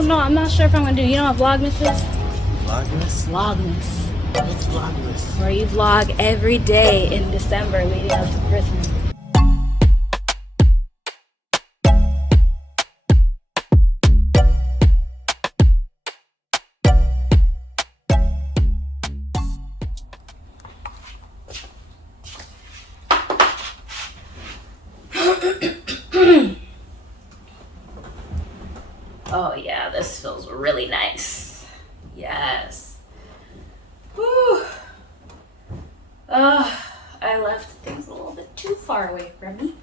don't know. I'm not sure if I'm gonna do. You know what Vlogmas is? Vlogmas? Vlogmas. What's Vlogmas? Where you vlog every day in December leading up to Christmas. Oh yeah, this feels really nice. Yes. Whew. I left things a little bit too far away from me.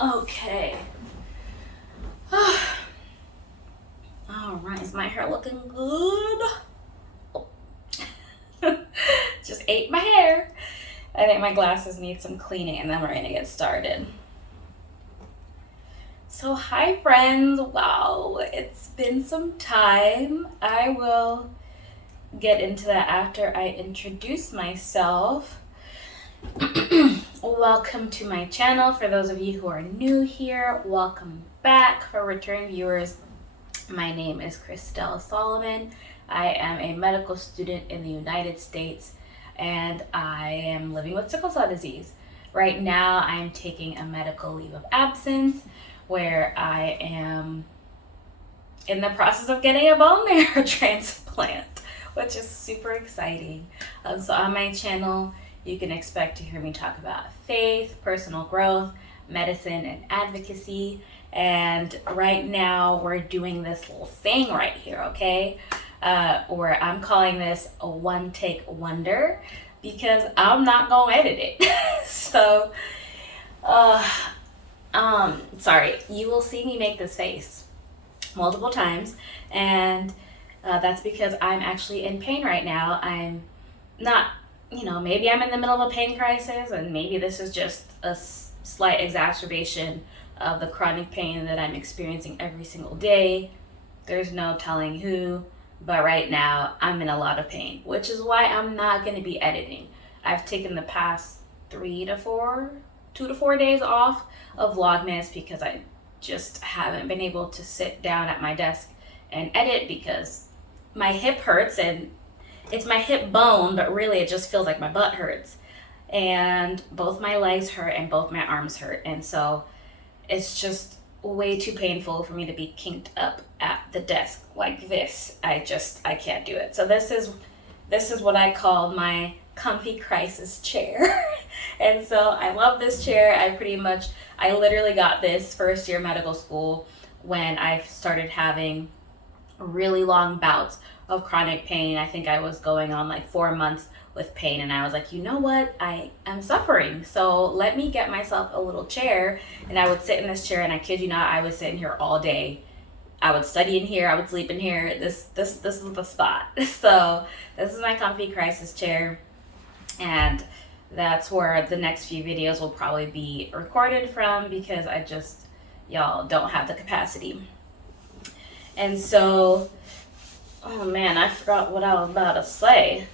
Okay. All right, is my hair looking good? Oh. Just ate my hair. I think my glasses need some cleaning and then we're gonna get started. So hi friends, wow, it's been some time. I will get into that after I introduce myself. Welcome to my channel. For those of you who are new here, welcome back. For return viewers, my name is Christelle Salomon. I am a medical student in the United States and I am living with sickle cell disease. Right now I'm taking a medical leave of absence where I am in the process of getting a bone marrow transplant, which is super exciting. So on my channel, you can expect to hear me talk about faith, personal growth, medicine, and advocacy. And right now we're doing this little thing right here, okay? Where I'm calling this a one take wonder because I'm not gonna edit it. So, sorry, you will see me make this face multiple times, and that's because I'm actually in pain right now. I'm not, maybe I'm in the middle of a pain crisis, and maybe this is just a slight exacerbation of the chronic pain that I'm experiencing every single day. There's no telling who, but right now I'm in a lot of pain, which is why I'm not going to be editing. I've taken the past 2 to 4 days off of Vlogmas because I just haven't been able to sit down at my desk and edit because my hip hurts, and it's my hip bone, but really it just feels like my butt hurts, and both my legs hurt and both my arms hurt, and so it's just way too painful for me to be kinked up at the desk like this. I can't do it. So this is what I call my comfy crisis chair. And so I love this chair. I literally got this first year medical school when I started having really long bouts of chronic pain. I think I was going on like 4 months with pain, and I was like, you know what, I am suffering, so let me get myself a little chair. And I would sit in this chair, and I kid you not, I was sitting here all day. I would study in here, I would sleep in here. This is the spot. So this is my comfy crisis chair, and that's where the next few videos will probably be recorded from because y'all don't have the capacity. And so, oh man, I forgot what I was about to say.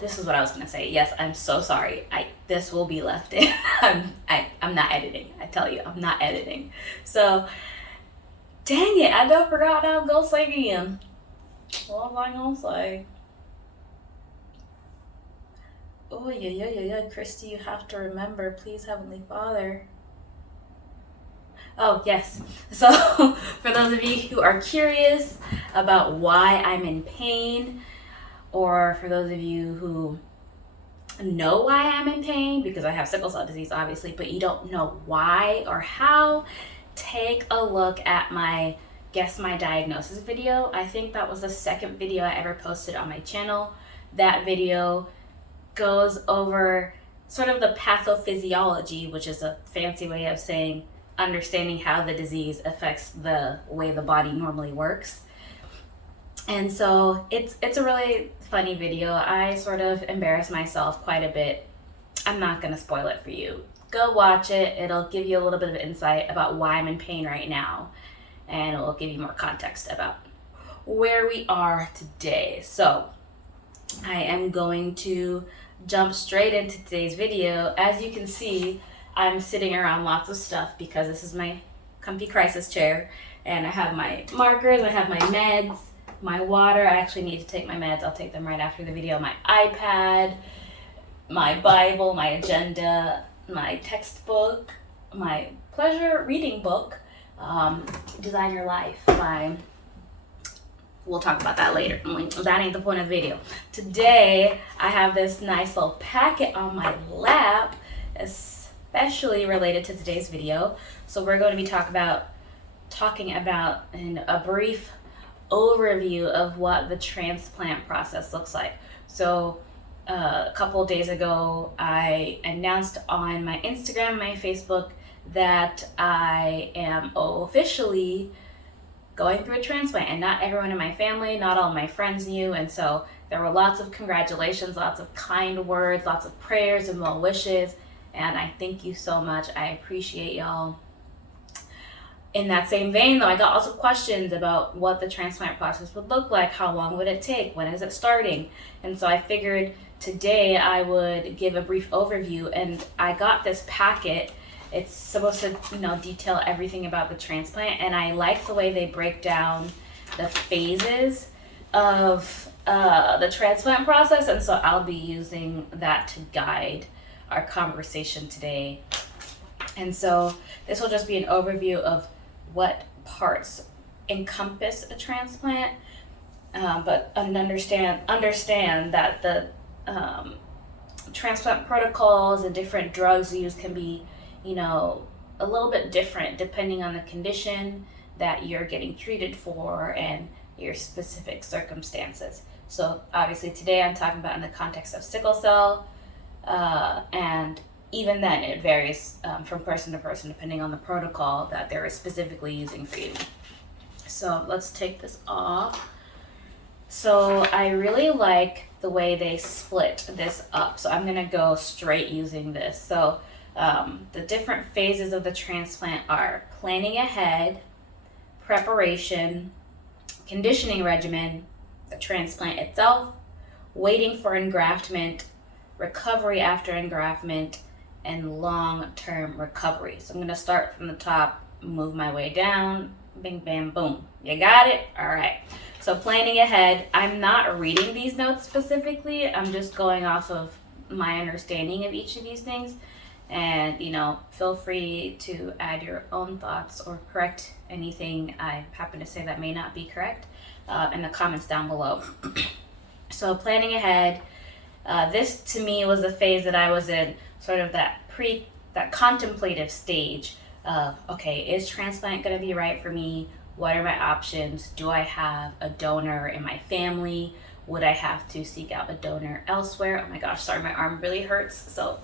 This is what I was gonna say. Yes, I'm so sorry. This will be left in. I'm not editing. I tell you, I'm not editing. So, dang it, I don't forgot what I was gonna say again. What was I gonna say? Oh yeah, Christy, you have to remember, please, Heavenly Father. Oh yes, so for those of you who are curious about why I'm in pain, or for those of you who know why I'm in pain, because I have sickle cell disease obviously, but you don't know why or how, take a look at my Guess My Diagnosis video. I think that was the second video I ever posted on my channel. That video goes over sort of the pathophysiology, which is a fancy way of saying understanding how the disease affects the way the body normally works. And so it's a really funny video. I sort of embarrass myself quite a bit. I'm not gonna spoil it for you. Go watch it. It'll give you a little bit of insight about why I'm in pain right now, and it will give you more context about where we are today. So I am going to jump straight into today's video. As you can see, I'm sitting around lots of stuff because this is my comfy crisis chair, And I have my markers, I have my meds, my water. I actually need to take my meds. I'll take them right after the video. My iPad, my Bible, my agenda, my textbook, my pleasure reading book, Design Your Life by... We'll talk about that later. That ain't the point of the video. Today, I have this nice little packet on my lap, especially related to today's video. So we're going to be talking about in a brief overview of what the transplant process looks like. So a couple of days ago, I announced on my Instagram and my Facebook that I am officially going through a transplant, and not everyone in my family, not all my friends knew, and so there were lots of congratulations, lots of kind words, lots of prayers and well wishes, and I thank you so much. I appreciate y'all. In that same vein, though, I got lots of questions about what the transplant process would look like, how long would it take, when is it starting, and so I figured today I would give a brief overview, and I got this packet. It's supposed to, detail everything about the transplant, and I like the way they break down the phases of the transplant process, and so I'll be using that to guide our conversation today. And so this will just be an overview of what parts encompass a transplant, but understand that the transplant protocols and different drugs used can be a little bit different depending on the condition that you're getting treated for and your specific circumstances. So obviously today I'm talking about in the context of sickle cell, and even then it varies from person to person depending on the protocol that they're specifically using for you. So let's take this off. So I really like the way they split this up. So I'm gonna go straight using this. So the different phases of the transplant are planning ahead, preparation, conditioning regimen, the transplant itself, waiting for engraftment, recovery after engraftment, and long-term recovery. So I'm going to start from the top, move my way down, bing, bam, boom. You got it? All right. So planning ahead, I'm not reading these notes specifically. I'm just going off of my understanding of each of these things. And, feel free to add your own thoughts or correct anything I happen to say that may not be correct in the comments down below. So planning ahead, this to me was the phase that I was in, sort of that contemplative stage of, okay, is transplant going to be right for me? What are my options? Do I have a donor in my family? Would I have to seek out a donor elsewhere? Oh my gosh, sorry, my arm really hurts. So,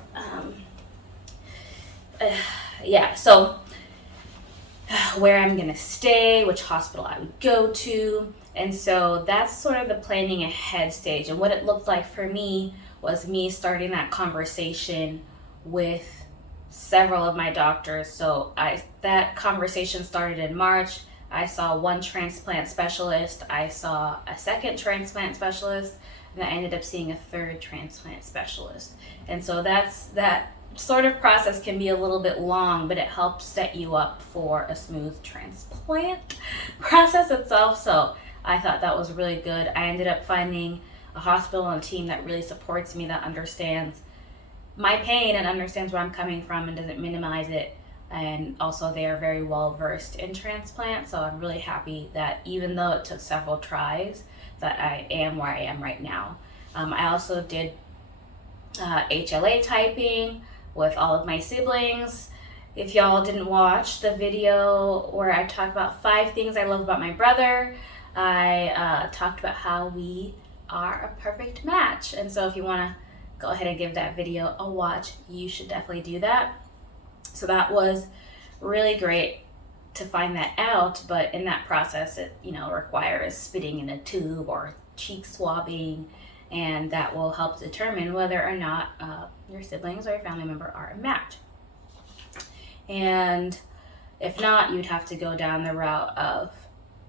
so where I'm gonna stay, which hospital I would go to, and so that's sort of the planning ahead stage. And what it looked like for me was me starting that conversation with several of my doctors. So that conversation started in March. I saw one transplant specialist, I saw a second transplant specialist, and I ended up seeing a third transplant specialist. And so that sort of process can be a little bit long, but it helps set you up for a smooth transplant process itself. So I thought that was really good. I ended up finding a hospital and a team that really supports me, that understands my pain and understands where I'm coming from and doesn't minimize it. And also they are very well versed in transplant. So I'm really happy that even though it took several tries, that I am where I am right now. I also did HLA typing with all of my siblings. If y'all didn't watch the video where I talked about 5 things I love about my brother, I talked about how we are a perfect match. And so if you want to go ahead and give that video a watch, you should definitely do that. So that was really great to find that out, but in that process it requires spitting in a tube or cheek swabbing, and that will help determine whether or not your siblings or your family member are a match. And if not, you'd have to go down the route of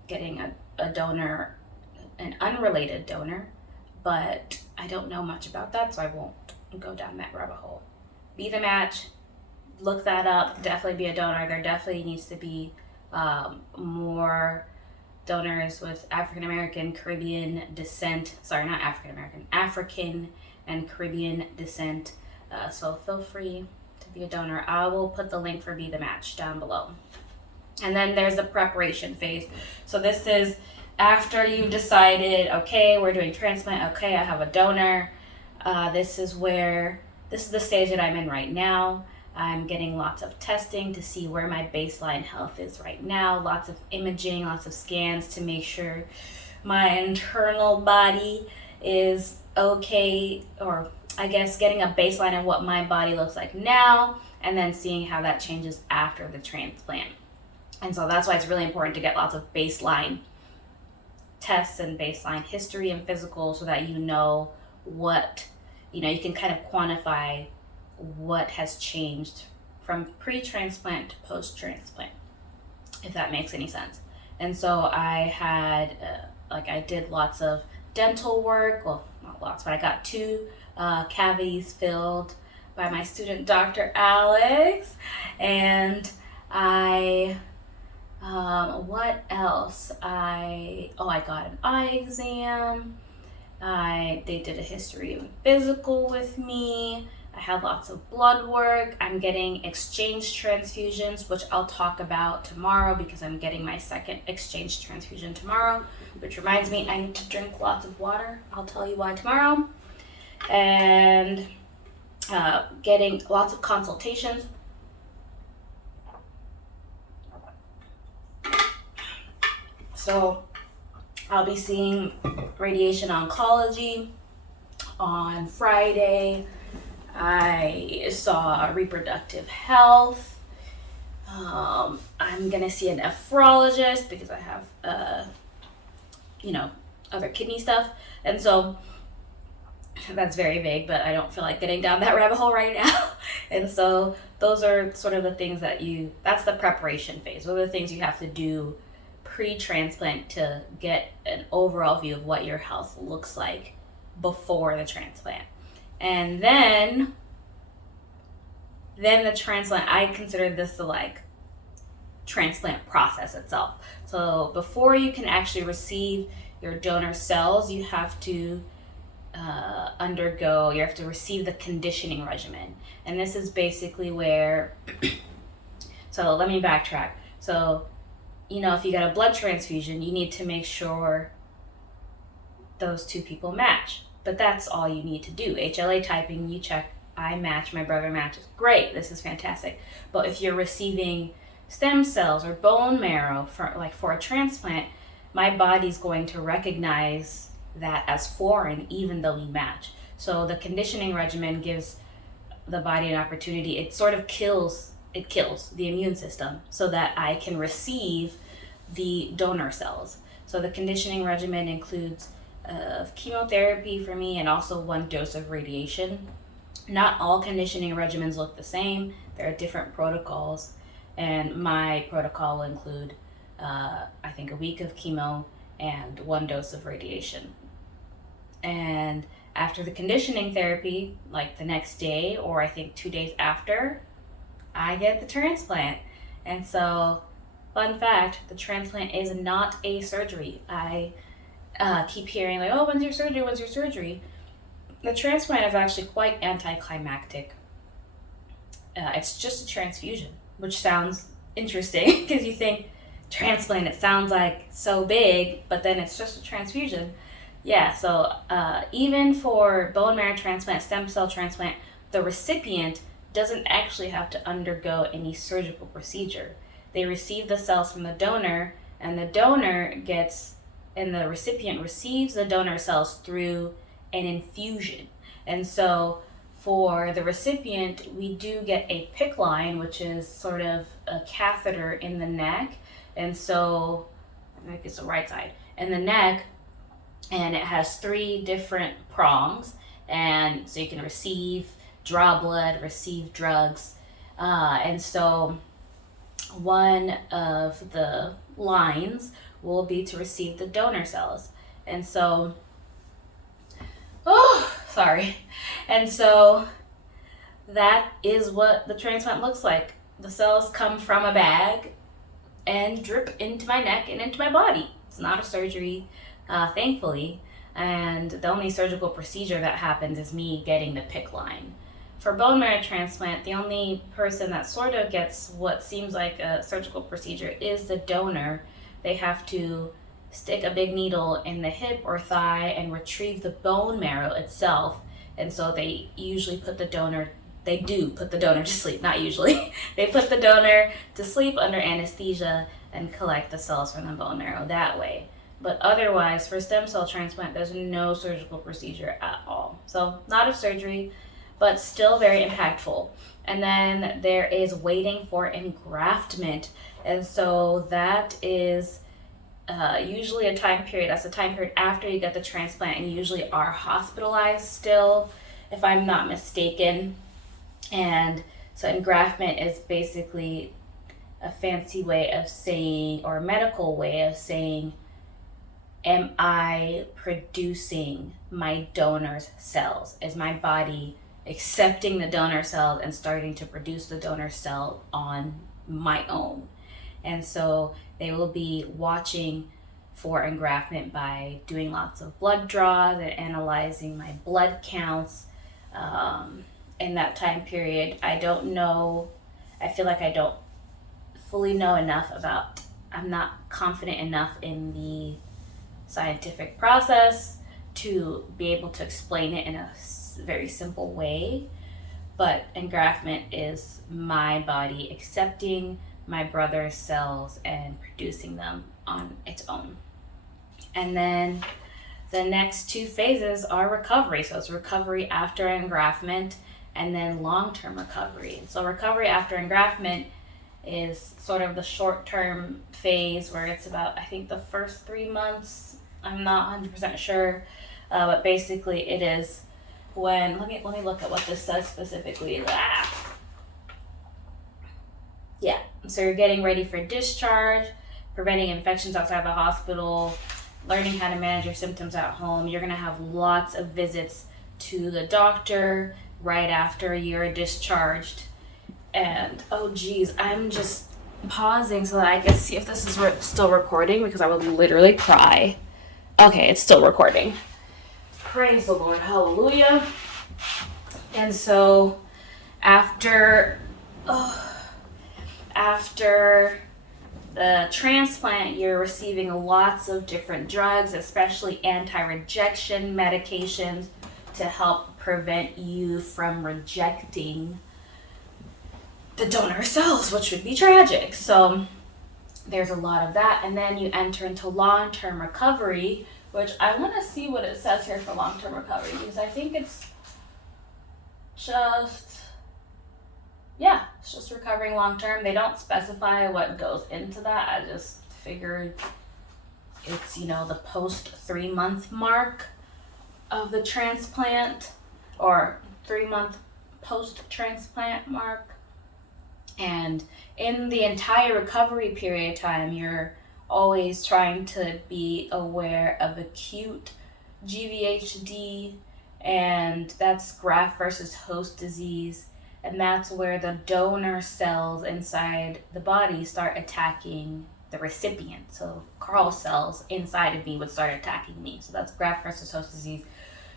getting a donor, an unrelated donor, but I don't know much about that, so I won't go down that rabbit hole. Be the match, look that up, definitely be a donor. There definitely needs to be more donors with African American, Caribbean descent. Sorry, not African American, African and Caribbean descent. So feel free to be a donor. I will put the link for Be the Match down below. And then there's the preparation phase. So this is after you've decided, okay, we're doing transplant. Okay, I have a donor. This is the stage that I'm in right now. I'm getting lots of testing to see where my baseline health is right now. Lots of imaging, lots of scans to make sure my internal body is okay, or I guess getting a baseline of what my body looks like now, and then seeing how that changes after the transplant. And so that's why it's really important to get lots of baseline tests and baseline history and physical, so that you know what, you can kind of quantify what has changed from pre-transplant to post-transplant, if that makes any sense. And so I had, I did lots of dental work. Well, not lots, but I got 2 cavities filled by my student, Dr. Alex. And what else? I got an eye exam. They did a history and physical with me. I had lots of blood work. I'm getting exchange transfusions, which I'll talk about tomorrow because I'm getting my second exchange transfusion tomorrow, which reminds me I need to drink lots of water. I'll tell you why tomorrow. And getting lots of consultations. So I'll be seeing radiation oncology on Friday. I saw reproductive health. I'm gonna see a nephrologist because I have, other kidney stuff. And so that's very vague, but I don't feel like getting down that rabbit hole right now. And so those are sort of the things that's the preparation phase. Those are the things you have to do pre-transplant to get an overall view of what your health looks like before the transplant. And then the transplant, I consider this the transplant process itself. So before you can actually receive your donor cells, you have to receive the conditioning regimen. And this is basically where, so let me backtrack. So, if you get a blood transfusion, you need to make sure those 2 people match. But that's all you need to do. HLA typing, you check, I match, my brother matches. Great, this is fantastic. But if you're receiving stem cells or bone marrow for a transplant, my body's going to recognize that as foreign, even though we match. So the conditioning regimen gives the body an opportunity. It sort of kills the immune system so that I can receive the donor cells. So the conditioning regimen includes of chemotherapy for me, and also 1 dose of radiation. Not all conditioning regimens look the same. There are different protocols, and my protocol will include I think a week of chemo and 1 dose of radiation. And after the conditioning therapy, the next day, or I think 2 days after, I get the transplant. And so, fun fact, the transplant is not a surgery. I keep hearing when's your surgery? The transplant is actually quite anticlimactic. It's just a transfusion, which sounds interesting because you think transplant, it sounds like so big, but then it's just a transfusion. Yeah, so even for bone marrow transplant, stem cell transplant, the recipient doesn't actually have to undergo any surgical procedure. They receive the cells from the donor, and the recipient receives the donor cells through an infusion. And so for the recipient, we do get a PICC line, which is sort of a catheter in the neck. And so, I think it's the right side, in the neck, and it has 3 different prongs. And so you can draw blood, receive drugs. And so one of the lines will be to receive the donor cells. And so, And so that is what the transplant looks like. The cells come from a bag and drip into my neck and into my body. It's not a surgery, thankfully. And the only surgical procedure that happens is me getting the PICC line. For bone marrow transplant, the only person that sort of gets what seems like a surgical procedure is the donor. They have to stick a big needle in the hip or thigh and retrieve the bone marrow itself. And so they usually put the donor, they do put the donor to sleep, not usually. They put the donor to sleep under anesthesia and collect the cells from the bone marrow that way. But otherwise, for stem cell transplant, there's no surgical procedure at all. So not a surgery, but still very impactful. And then there is waiting for engraftment. And so that is usually a time period. That's the time period after you get the transplant, and you usually are hospitalized still, if I'm not mistaken. And so engraftment is basically a fancy way of saying, or a medical way of saying, am I producing my donor's cells? Is my body accepting the donor cell and starting to produce the donor cell on my own? And so they will be watching for engraftment by doing lots of blood draws and analyzing my blood counts in that time period. I don't know, I feel like I don't fully know enough about, I'm not confident enough in the scientific process to be able to explain it in a very simple way. But engraftment is my body accepting my brother's cells and producing them on its own. And then the next two phases are recovery. So it's recovery after engraftment and then long-term recovery. So recovery after engraftment is sort of the short-term phase where it's about, I think, the first 3 months. I'm not 100% sure, but basically it is when, let me look at what this says specifically. Yeah, so you're getting ready for discharge, preventing infections outside the hospital, learning how to manage your symptoms at home. You're gonna have lots of visits to the doctor right after you're discharged. And oh geez, I'm just pausing so that I can see if this is still recording, because I would literally cry. Okay, it's still recording. Praise the Lord, hallelujah. And so after the transplant, you're receiving lots of different drugs, especially anti-rejection medications, to help prevent you from rejecting the donor cells, which would be tragic. So there's a lot of that. And then you enter into long-term recovery, which I want to see what it says here for long-term recovery, because I think it's just recovering long-term. They don't specify what goes into that. I just figured it's, the post 3-month mark of the transplant, or 3-month post-transplant mark. And in the entire recovery period of time, you're always trying to be aware of acute GVHD, and that's graft versus host disease. And that's where the donor cells inside the body start attacking the recipient. So Carl's cells inside of me would start attacking me. So that's graft versus host disease.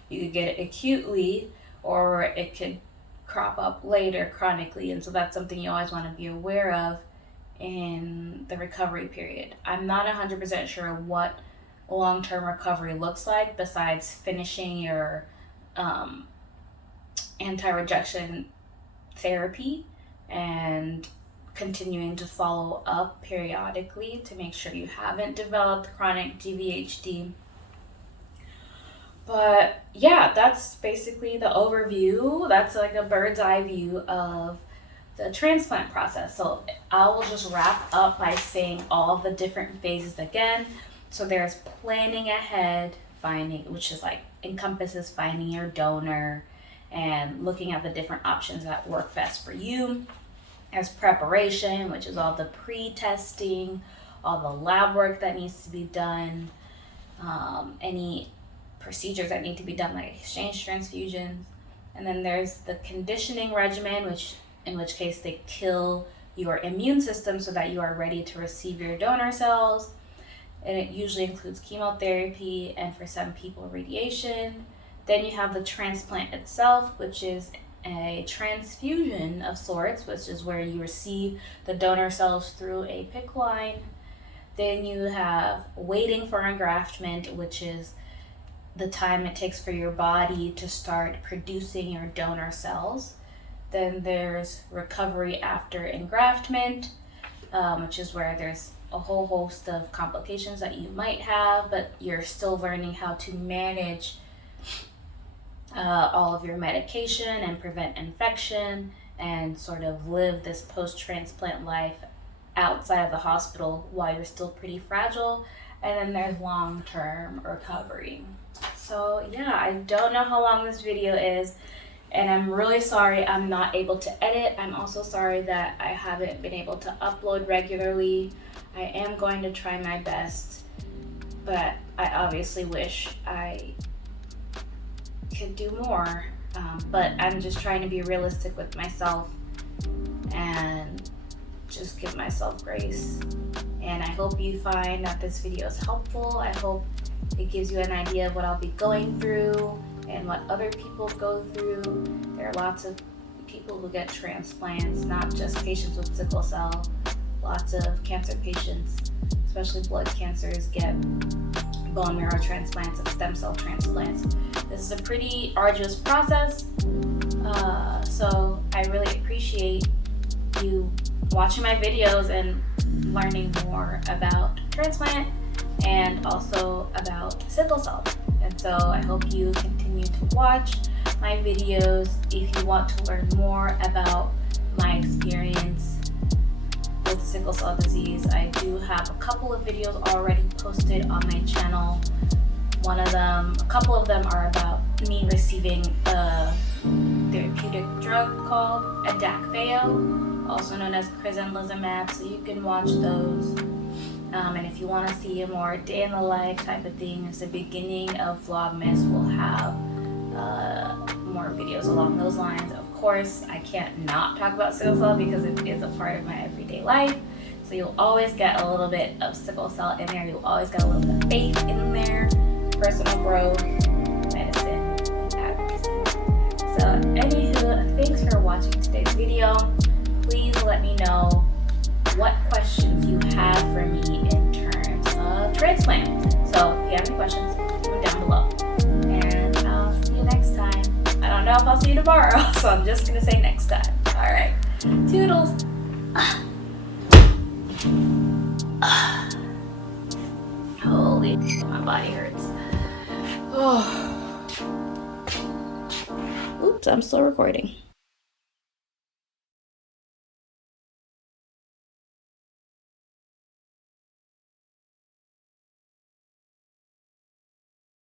You could get it acutely, or it could crop up later chronically. And so that's something you always want to be aware of in the recovery period. I'm not 100% sure what long-term recovery looks like besides finishing your anti-rejection therapy and continuing to follow up periodically to make sure you haven't developed chronic GVHD. But yeah, that's basically the overview. That's like a bird's eye view of the transplant process. So I will just wrap up by saying all the different phases again. So there's planning ahead, which is like encompasses finding your donor and looking at the different options that work best for you. There's preparation, which is all the pre-testing, all the lab work that needs to be done, any procedures that need to be done, like exchange transfusions. And then there's the conditioning regimen, in which case they kill your immune system so that you are ready to receive your donor cells. And it usually includes chemotherapy and for some people radiation. Then you have the transplant itself, which is a transfusion of sorts, which is where you receive the donor cells through a PICC line. Then you have waiting for engraftment, which is the time it takes for your body to start producing your donor cells. Then there's recovery after engraftment, which is where there's a whole host of complications that you might have, but you're still learning how to manage all of your medication and prevent infection and sort of live this post-transplant life outside of the hospital while you're still pretty fragile. And then there's long-term recovery. So yeah, I don't know how long this video is, and I'm really sorry I'm not able to edit. I'm also sorry that I haven't been able to upload regularly. I am going to try my best, but I obviously wish I could do more. But I'm just trying to be realistic with myself and just give myself grace. And I hope you find that this video is helpful. I hope it gives you an idea of what I'll be going through and what other people go through. There are lots of people who get transplants, not just patients with sickle cell. Lots of cancer patients, especially blood cancers, get bone marrow transplants and stem cell transplants. This is a pretty arduous process, so I really appreciate you watching my videos and learning more about transplant and also about sickle cell. And so I hope you continue to watch my videos. If you want to learn more about my experience with sickle cell disease, I do have a couple of videos already posted on my channel. A couple of them are about me receiving a therapeutic drug called Adakveo, also known as crizanlizumab, so you can watch those. And if you want to see a more day in the life type of thing, it's the beginning of Vlogmas. We'll have more videos along those lines. Of course, I can't not talk about sickle cell because it is a part of my everyday life. So you'll always get a little bit of sickle cell in there. You'll always get a little bit of faith in there, personal growth, medicine, and advocacy. So anywho, thanks for watching today's video. Please let me know what questions you have for me in terms of transplant. So if you have any questions, leave them down below. And I'll see you next time. I don't know if I'll see you tomorrow, so I'm just gonna say next time. All right, toodles. Holy, my body hurts. Oh. Oops, I'm still recording.